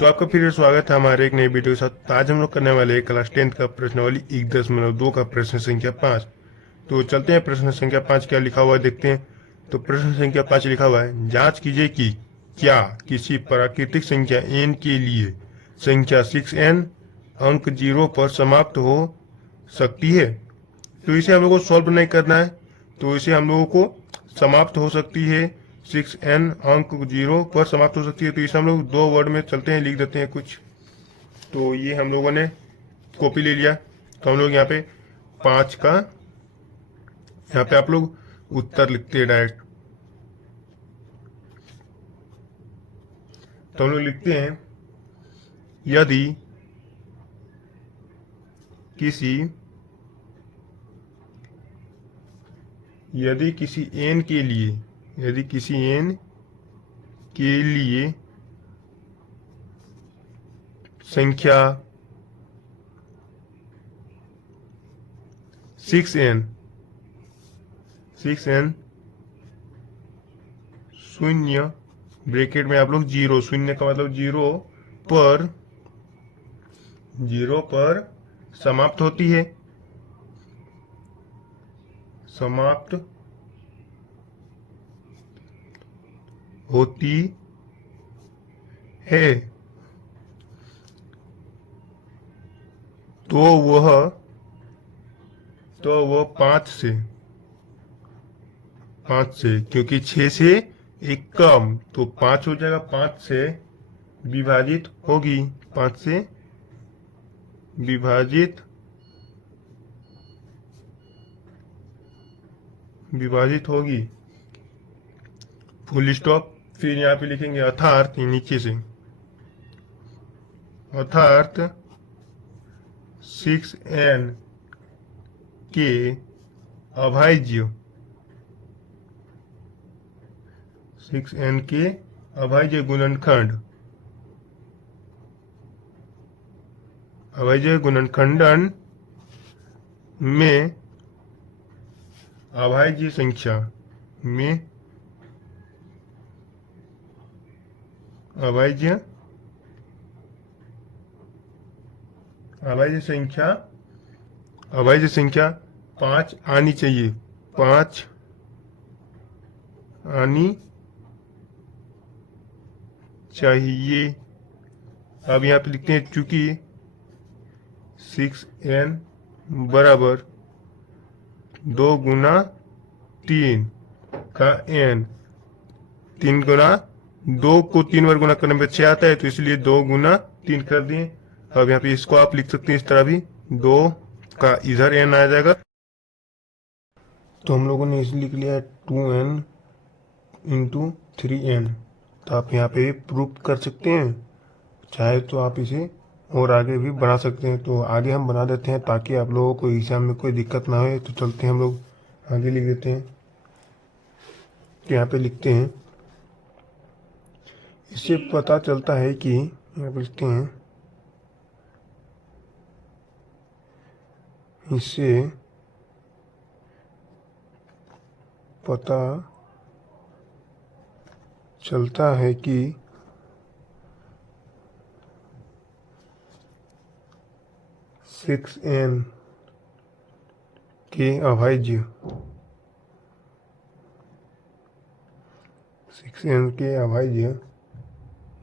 तो आपका फिर स्वागत है हमारे एक नई वीडियो के साथ। तो आज हम लोग करने वाले हैं क्लास 10th का प्रश्नावली 1.2 का प्रश्न संख्या 5। तो चलते हैं प्रश्न संख्या 5 क्या लिखा हुआ है देखते हैं। तो प्रश्न संख्या 5 लिखा हुआ है, जांच कीजिए कि क्या किसी प्राकृतिक संख्या n के लिए संख्या 6n अंक 0 पर समाप्त हो सकती है। तो इसे हम लोग को सॉल्व नहीं करना है, तो इसे हम लोगों को समाप्त हो सकती है 6n अंक 0 पर समाप्त हो सकती है। तो इसे हम लोग दो वर्ड में चलते हैं, लिख देते हैं कुछ। तो ये हम लोगों ने कॉपी ले लिया, तो हम लोग यहाँ पे 5 का यहाँ पे आप लोग उत्तर लिखते हैं डायरेक्ट। तो हम लोग लिखते हैं, यदि किसी n के लिए संख्या 6n शून्य ब्रैकेट में आप लोग 0, शून्य का मतलब 0 पर समाप्त होती है, तो वह 5 से क्योंकि 6 से एक कम, तो 5 हो जाएगा, 5 से विभाजित होगी, 5 से विभाजित होगी, फुल स्टॉप। फिर यहाँ पे लिखेंगे अर्थात, नीचे से अर्थात 6n के अभाज्य 6n के अभाज्य गुणनखंडन में अभाज्य संख्या 5 आनी चाहिए, 5 आनी चाहिए। अब यहाँ पे लिखते हैं, चूंकि 6n बराबर 2 गुना 3 का n, 3 गुना 2 को 3 बार गुना करने में 6 आता है, तो इसलिए 2 गुना 3 कर दिए। अब यहाँ पे इसको आप लिख सकते हैं इस तरह भी, 2 का इधर n आ जाएगा, तो हम लोगों ने इसे लिख लिया 2n इंटू 3n। तो आप यहाँ पे प्रूफ कर सकते हैं, चाहे तो आप इसे और आगे भी बना सकते हैं। तो आगे हम बना देते हैं ताकि आप लोगों को एग्जाम में कोई दिक्कत ना हो। तो चलते हैं हम लोग आगे लिख देते हैं। तो यहाँ पे लिखते हैं, इससे पता चलता है कि, यहाँ पे लिखते हैं, इससे पता चलता है कि 6n के अभाज्य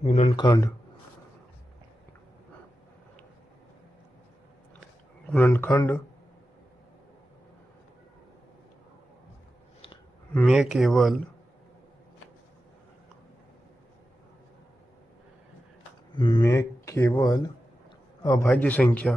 गुणनखंड में केवल अभाज्य संख्या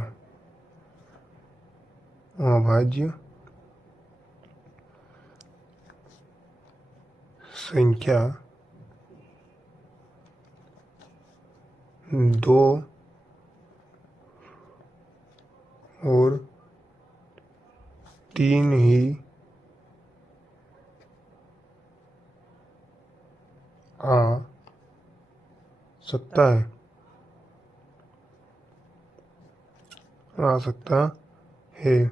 2 और 3 ही आ सकता है।